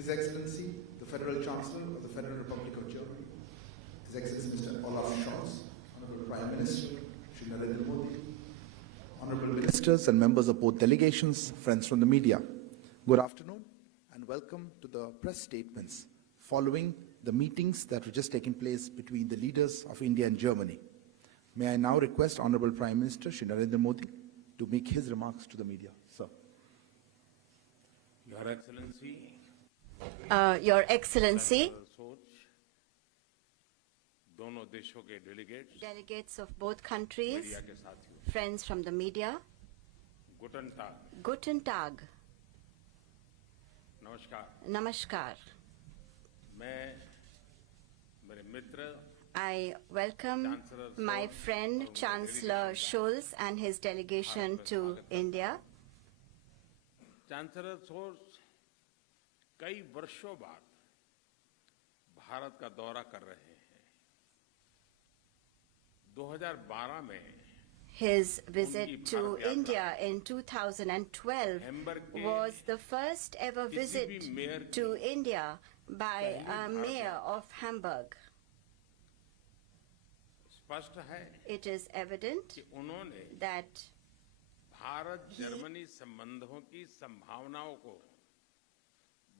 His Excellency, the Federal Chancellor of the Federal Republic of Germany, His Excellency Mr. Olaf Scholz, Honorable Prime Minister, Shri Narendra Modi, Honorable Ministers and members of both delegations, friends from the media, good afternoon and welcome to the press statements following the meetings that were just taking place between the leaders of India and Germany. May I now request Honorable Prime Minister Shri Narendra Modi to make his remarks to the media. Sir. Your Excellency, Your Excellency, दोनों देशों के delegates of both countries, media के साथियों, friends from the media, Guten Tag, Guten Tag, नमस्कार। Namaskar. मैं मेरे मित्र I welcome my friend Chancellor Scholz and his delegation to India. Chancellor Scholz कई वर्षों बाद भारत का दौरा कर रहे हैं। 2012 में His visit to India in 2012 was the first ever visit to India by a mayor of Hamburg. स्पष्ट है It is evident कि उन्होंने that भारत जर्मनी संबंधों की संभावनाओं को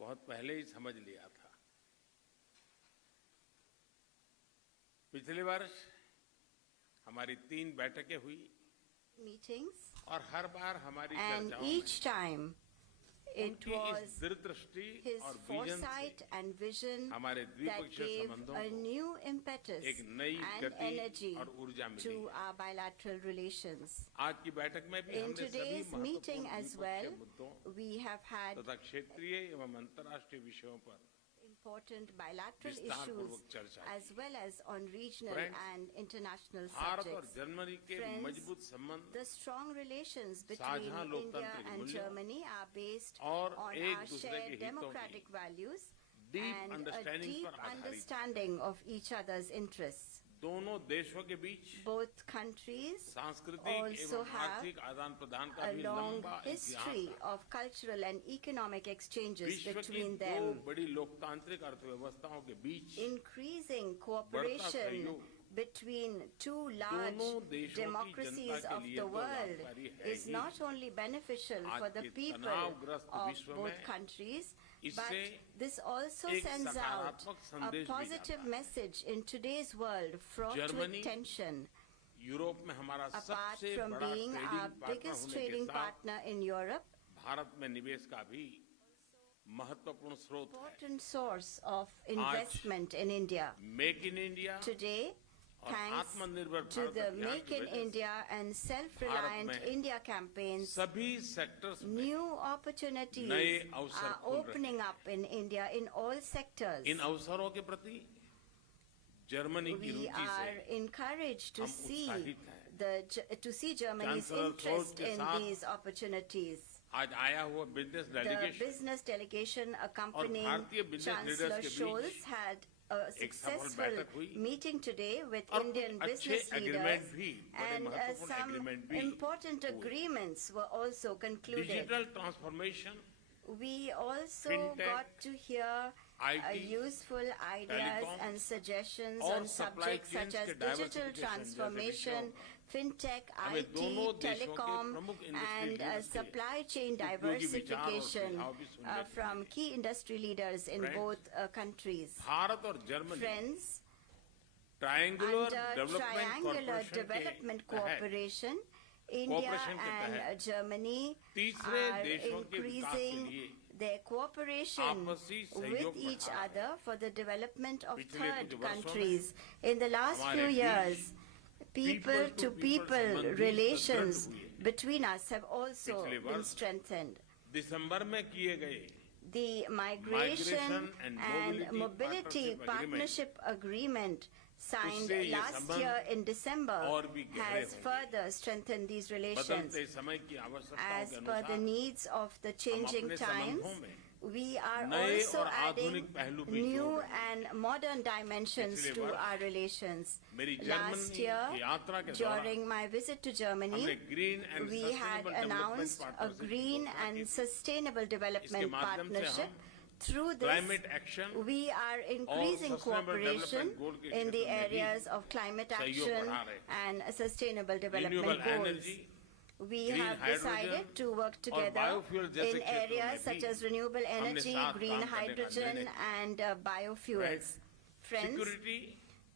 बहुत पहले ही समझ लिया था। पिछले वर्ष हमारी 3 बैठकें हुई meetings, और हर बार हमारी and चर्चाओं each time it उनकी was इस दूरदृष्टि his और विजन foresight से and vision हमारे that द्विपक्षीय gave संबंधों a को new impetus एक नई and गति energy और ऊर्जा मिली to है। our bilateral relations. आज की बैठक में भी In हमने सभी today's meeting महत्वपूर्ण as well, द्विपक्षीय मुद्दों we have had तथा क्षेत्रीय एवं अंतर्राष्ट्रीय विषयों पर important bilateral विस्तारपूर्वक issues चर्चा as well as on regional Friends, and international Bharat और subjects. जर्मनी के Friends, मजबूत संबंध The strong relations between साझा India लोकतांत्रिक and मूल्यों Germany are based और on एक our दूसरे shared के हितों democratic की values deep and a understanding deep पर आधारित है। understanding of each other's interests. दोनों देशों के बीच Both countries सांस्कृतिक also एवं have आर्थिक आदान प्रदान का a भी long लंबा history इतिहास है। of cultural and economic exchanges विश्व की between 2 them. बड़ी लोकतांत्रिक अर्थव्यवस्थाओं के बीच Increasing cooperation सहयोग between 2 large दोनों देशों की democracies जनता के of लिए the तो world लाभकारी है is he. not only beneficial आज for the के people तनावग्रस्त of विश्व both में countries, इससे but this also एक sends out सकारात्मक a संदेश भी positive जाता है। message in today's world fraught with Germany tension. Europe में हमारा Apart सबसे from बड़ा being our trading partner biggest होने के trading साथ partner in Europe, भारत में निवेश का भी महत्वपूर्ण स्रोत है। important source of investment in India. Make in India Today, और thanks आत्मनिर्भर to भारत the अभियान Make की in वजह से India and Self-Reliant में India campaigns, सभी सेक्टर्स में new opportunities नए अवसर are खुल रहे opening up in India in all sectors. इन अवसरों के प्रति जर्मनी की We रुचि are से encouraged to हम see उत्साहित हैं। to see Germany's Chancellor interest Scholz के in साथ these opportunities. आज आया हुआ business The delegation business delegation accompanying भारतीय business Chancellor leaders के बीच Scholz had a एक सफल successful बैठक हुई meeting today with और Indian कुछ अच्छे business leaders, एग्रीमेंट भी बड़े and महत्वपूर्ण some एग्रीमेंट भी important हुए। agreements were also concluded. Digital transformation We also Fintech, got to hear IT, useful ideas telecom, and suggestions और on supply subjects chains such as के digital diversification transformation, जैसे fintech, हमें IT, दोनों देशों के telecom, प्रमुख industry and leaders के supply chain उपयोगी विचार और diversification सुझाव भी सुनने को from मिले। key industry leaders in Friends, both countries. Bharat और Germany Friends, triangular under development triangular corporation development के तहत cooperation, India Cooperation के and तहत Germany तीसरे are देशों के विकास के increasing लिए their cooperation आपसी सहयोग with each बढ़ा रहे other for the development of पिछले third कुछ वर्षों में countries. In the last हमारे few बीच years, people-to-people people संबंध भी relations सुदृढ़ हुए। between us have also पिछले been वर्ष strengthened. दिसंबर में किए गए The Migration and and Mobility Partnership Agreement signed उससे ये last संबंध year in December और भी गहरे has होंगे। further strengthened these relations. बदलते समय की आवश्यकताओं As के per the अनुसार needs of the changing अपने times, संबंधों में we are नए also और adding आधुनिक पहलू भी new जोड़ रहे and modern dimensions पिछले to वर्ष our relations. मेरी Last जर्मनी year, की यात्रा के during my visit to हमने Germany, green and we had sustainable development announced a partnership green and sustainable development माध्यम से partnership हम Through this, climate action we are increasing cooperation in the areas of climate action and sustainable development renewable goals. energy, We green have decided hydrogen to work और together biofuel जैसे in क्षेत्रों areas में such भी as renewable हमने energy, साथ green काम करने का hydrogen, निर्णय किया। and biofuels. Friends,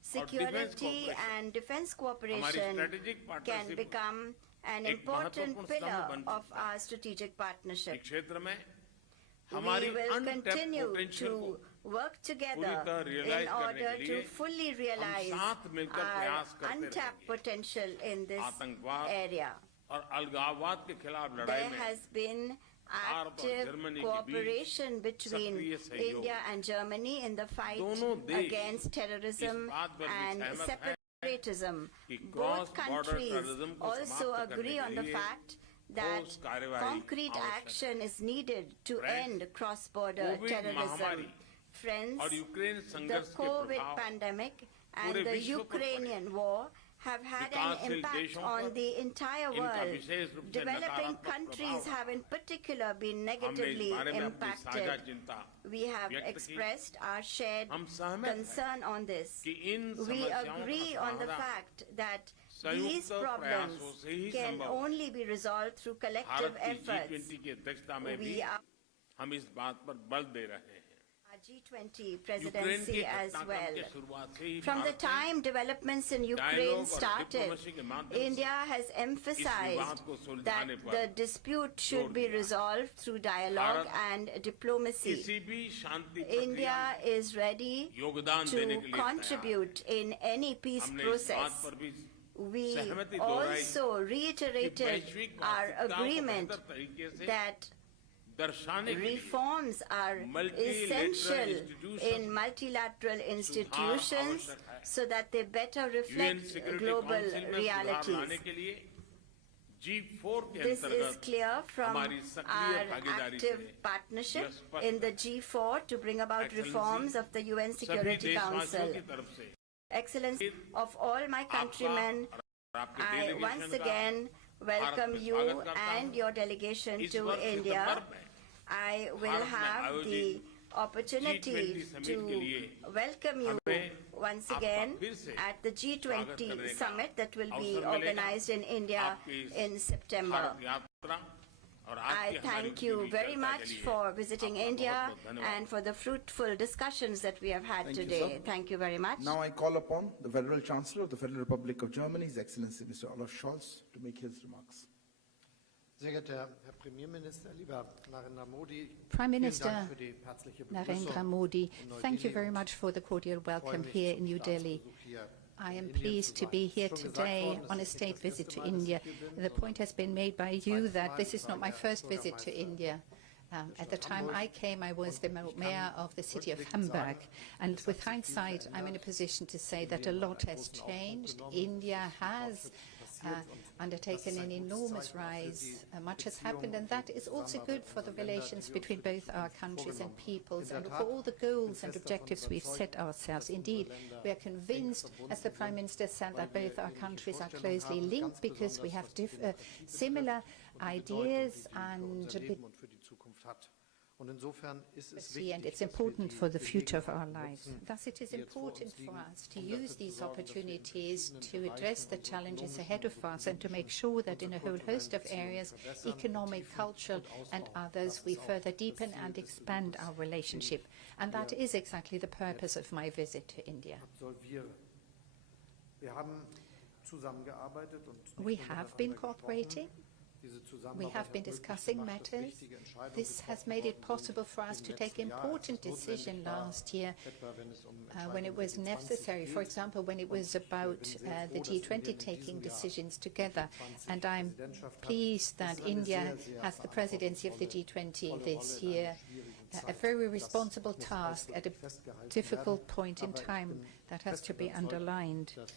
security and defense हमारी cooperation strategic can partnership become an एक important महत्वपूर्ण pillar स्तंभ बन of चुका है। our strategic partnership. इस क्षेत्र में We हमारी will untapped continue potential को to work together पूरी तरह in realize करने order के to लिए fully हम realize साथ मिलकर our प्रयास करते untapped रहेंगे। potential in this आतंकवाद area. और अलगाववाद के खिलाफ लड़ाई There में has been भारत और active जर्मनी के cooperation between सक्रिय सहयोग। India and Germany in the fight दोनों देश against terrorism इस बात पर भी and सहमत हैं separatism. कि Both cross-border countries terrorism को also समाप्त करने agree के on the लिए fact that ठोस कार्यवाही concrete आवश्यक है। action is needed to Friends, end cross-border Covid terrorism. महामारी Friends, और यूक्रेन the संघर्ष के COVID प्रभाव pandemic and पूरे the विश्व पर पड़े। Ukrainian war have had an विकासशील impact देशों on पर the entire इनका world. विशेष रूप से Developing नकारात्मक countries प्रभाव have in particular been हमने इस negatively बारे में अपनी साझा impacted. चिंता We have व्यक्त की। expressed our shared हम सहमत हैं concern on this. कि इन We समस्याओं agree का on the समाधान fact that संयुक्त these problems प्रयासों से ही can संभव only be resolved through collective Bharat की efforts. G20 की अध्यक्षता में भी We are हम इस बात पर बल दे रहे हैं। our G20 यूक्रेन की presidency as घटनाक्रम well. के शुरुआत से ही From the भारत ने time developments in Ukraine dialogue और started, diplomacy के माध्यम से India has विवाद emphasized को that सुलझाने पर the dispute should be जोर दिया। resolved through dialogue Bharat and diplomacy. किसी भी शांति प्रक्रिया India में is ready योगदान देने to के लिए तैयार contribute in any peace है। हमने इस process. बात पर भी We सहमति दोहराई also कि reiterated वैश्विक our वास्तविकताओं को agreement बेहतर तरीके से that दर्शाने के लिए reforms are Multilateral essential institutions in multilateral institutions आवश्यक है। so that they better UN reflect Security global Council में सुधार लाने realities. के लिए G4 के This is अंतर्गत clear from हमारी सक्रिय our भागीदारी active से partnership यह स्पष्ट in the G4 to bring about Excellency, reforms of the UN सभी Security देशवासियों Council. की तरफ से Excellency of all my countrymen, और आपके I delegation once का again welcome में you स्वागत करता and हूं। your delegation इस to वर्ष India. सितंबर में I will भारत में have आयोजित the opportunity G20 summit to के लिए welcome you हमें once आपका again फिर से at the स्वागत G20 करने का summit that will be अवसर मिलेगा। organized in India आपकी इस in September. भारत यात्रा और आज I की हमारी thank you उपयोगी very चर्चा much के लिए for visiting आपका India बहुत-बहुत धन्यवाद। and for the fruitful discussions that we have had Thank you, today. sir. Thank you very much. Now I call upon the Federal Chancellor of the Federal Republic of Germany, His Excellency Mr. Olaf Scholz, to make his remarks. Sehr geehrter Herr Premierminister, lieber Narendra Modi, Prime vielen Minister Dank für die herzliche Narendra Begrüßung Modi, in Neu-Delhi thank you very und much for the cordial freue welcome mich, here zum in New Delhi. Staatsbesuch hier I in am Indien pleased zu to be sein. here Schon gesagt today worden, on a es ist nicht state das visit erste to Mal, dass India. ich hier bin, The point has been made by you that this is not my first Zweites Mal visit to war der India. At the time I came, I was the Und ich mayor kann of the city of rückblickend Hamburg. sagen, And es with hat sich viel hindsight, I'm in a verändert. position to say that a Indien lot hat einen has großen Aufschwung changed. genommen, India es ist viel has Fortschritt passiert und undertaken das ist an ein gutes enormous Zeichen auch für rise. die Much has Beziehungen happened, and und that die is also Zusammenarbeit good for the unserer Länder, relations die wir uns between für die both our Zukunft countries and vorgenommen haben. peoples, In and der for Tat all the bin ich goals and fest davon objectives we've überzeugt, set ourselves. dass Indeed, unsere Länder we are eng convinced, as the verbunden Prime sind, Minister said, that weil wir both our ähnliche countries are Vorstellungen closely haben, linked ganz because we have besonders, was die Demokratie similar betrifft und die Bedeutung, ideas die sie für and unser Leben und für die Zukunft hat. Und insofern ist es see, and wichtig, it's dass wir important die for the future of our Gelegenheit lives. nutzen, Thus, it is die jetzt vor important uns for liegen, us to um use dafür these zu sorgen, dass wir in opportunities to verschiedenen address the Bereichen challenges unserer ahead of ökonomischen us and to make und sure that in a politischen, whole host of kulturellen areas, Beziehungen verbessern, economic, vertiefen cultural, und and ausbauen. others, Das we ist auch further das deepen Ziel and des expand Besuches, our relationship. And that wir is exactly the purpose of my visit to India. absolvieren. Wir haben zusammengearbeitet und nicht We nur have been miteinander cooperating. gesprochen. Diese We Zusammenarbeit have been hat möglich discussing gemacht, dass matters. wichtige Entscheidungen This has getroffen made it worden possible sind for us im to take letzten Jahr, als es important notwendig decisions war, last year etwa wenn es um when it Entscheidungen was für die necessary, for G20 example, when it geht. was Und about ich bin the sehr froh, dass Indien G20 in taking diesem Jahr decisions die together. G20 And I'm Präsidentschaft hat. pleased Das that ist eine India sehr, sehr has the presidency of the verantwortungsvolle G20 this Rolle in year. einer schwierigen A Zeit. very Das responsible muss task at a ausdrücklich festgehalten difficult werden. point in Aber ich time bin that has fest to be überzeugt, underlined. dass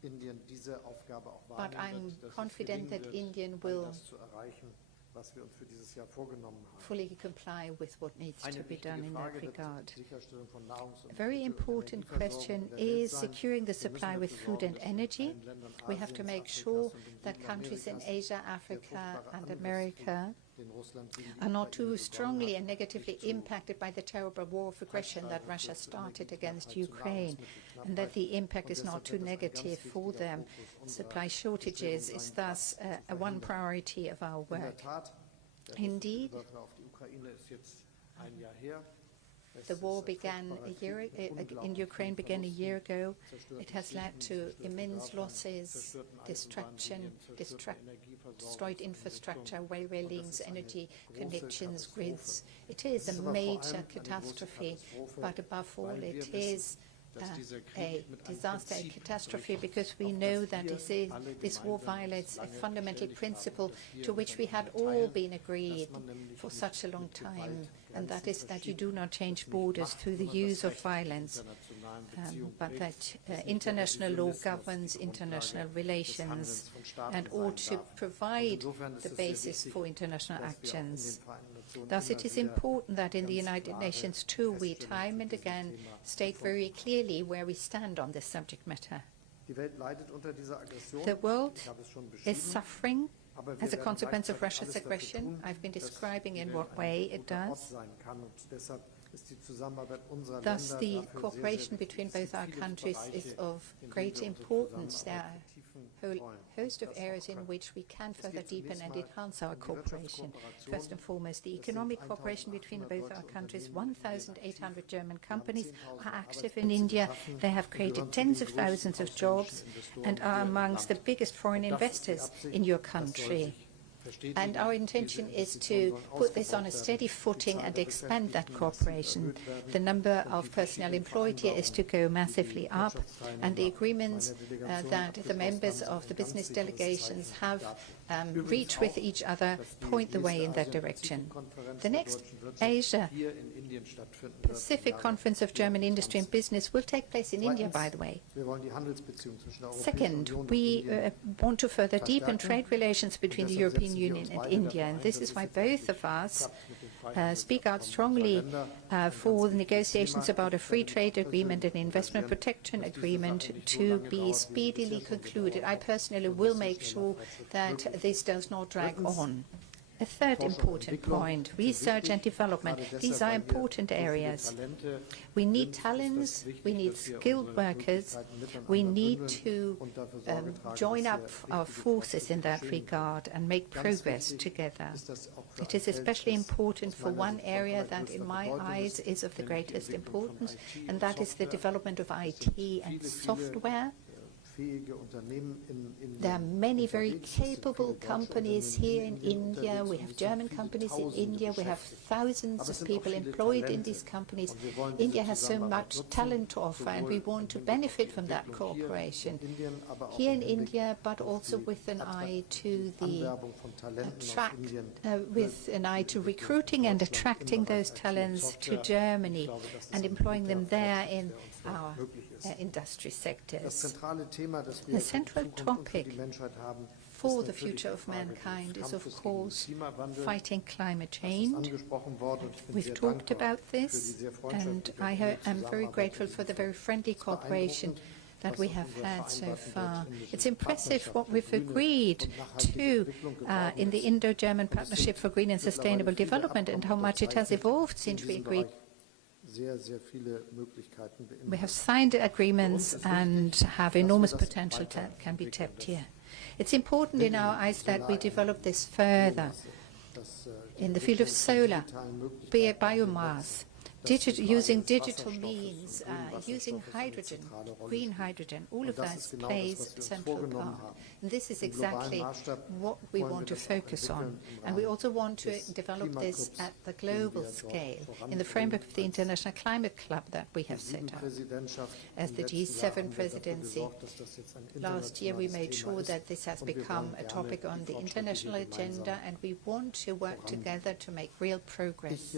Indien diese Aufgabe auch But wahrnehmen I'm wird, dass es confident gelingen that wird, Indian all will das zu erreichen, was wir uns für dieses Jahr vorgenommen haben. fully comply with what needs to Eine be done wichtige in that Frage wird regard. die Sicherstellung von Nahrungs- A und very Mittel- und important Energieversorgung question in der Welt is sein. securing the Wir müssen supply with dafür food sorgen, and dass wir energy. allen Ländern We have to Asiens, make Afrikas sure und in that countries in Südamerikas Asia, der Africa, fruchtbare and Anwendungsfähigkeit America are not too strongly and negatively impacted by the terrible war of aggression that Russia started against Ukraine, and that the impact is not too negative for them. Supply shortages is thus a one priority of our work. Indeed, the war began in Ukraine began a year ago. It has led to immense losses, destruction, destroyed infrastructure, railway links, energy connections, grids. It is a major catastrophe, but above all, it is a disaster, a catastrophe, because we know that this war violates a fundamental principle to which we had all been agreed for such a long time, and that is that you do not change borders through the use of violence, but that international law governs international relations and ought to provide the basis for international actions. Thus, it is important that in the United Nations too we time and again state very clearly where we stand on this subject matter. The world is suffering as a consequence of Russia's aggression. I've been describing in what way it does. Thus, the cooperation between both our countries is of great importance. There are a whole host of areas in which we can further deepen and enhance our cooperation. First and foremost, the economic cooperation between both our countries. 1,800 German companies are active in India. They have created tens of thousands of jobs and are amongst the biggest foreign investors in your country. And our intention is to put this on a steady footing and expand that cooperation. The number of personnel employed here is to go massively up, and the agreements that the members of the business delegations have reached with each other point the way in that direction. The next Asia Pacific Conference of German Industry and Business will take place in India, by the way. Second, we want to further deepen trade relations between the European Union and India, and this is why both of us speak out strongly for the negotiations about a free trade agreement and investment protection agreement to be speedily concluded. I personally will make sure that this does not drag on. A third important point, research and development. These are important areas. We need talents, we need skilled workers, we need to join up our forces in that regard and make progress together. It is especially important for one area that in my eyes is of the greatest importance, and that is the development of IT and software. There are many very capable companies here in India. We have German companies in India. We have thousands of people employed in these companies. India has so much talent to offer, and we want to benefit from that cooperation here in India, but also with an eye to recruiting and attracting those talents to Germany and employing them there in our industry sectors. The central topic for the future of mankind is, of course, fighting climate change. We've talked about this, and I am very grateful for the very friendly cooperation that we have had so far. It's impressive what we've agreed to in the Indo-German Partnership for Green and Sustainable Development, and how much it has evolved since we agreed. We have signed agreements and have enormous potential that can be tapped here. It's important in our eyes that we develop this further in the field of solar, biomass, using digital means, using hydrogen, green hydrogen. All of that plays a central part. And this is exactly what we want to focus on. And we also want to develop this at the global scale in the framework of the International Climate Club that we have set up. As the G7 presidency, last year we made sure that this has become a topic on the international agenda, and we want to work together to make real progress.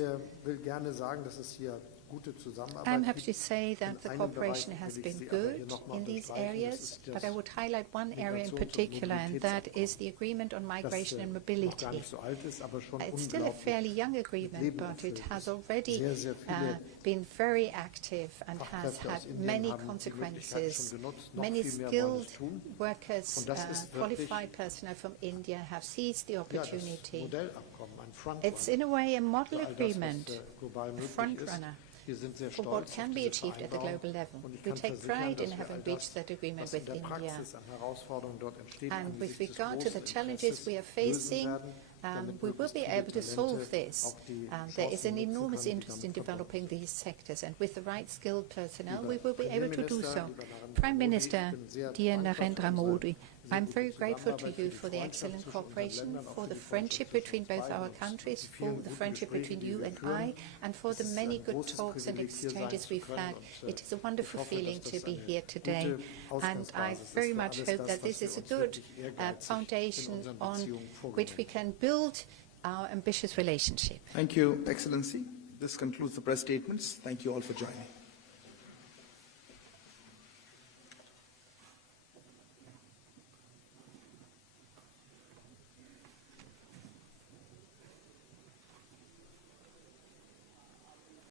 I'm happy to say that the cooperation has been good in these areas, but I would highlight one area in particular, and that is the agreement on migration and mobility. It's still a fairly young agreement, but it has already been very active and has had many consequences. Many skilled workers, qualified personnel from India have seized the opportunity. It's in a way a model agreement, a front-runner for what can be achieved at the global level. We take pride in having reached that agreement with India. And with regard to the challenges we are facing, we will be able to solve this. There is an enormous interest in developing these sectors, and with the right skilled personnel, we will be able to do so. Prime Minister, dear Narendra Modi, I'm very grateful to you for the excellent cooperation, for the friendship between both our countries, for the friendship between you and I, and for the many good talks and exchanges we've had. It is a wonderful feeling to be here today, and I very much hope that this is a good foundation on which we can build our ambitious relationship. Thank you, Excellency. This concludes the press statements. Thank you all for joining.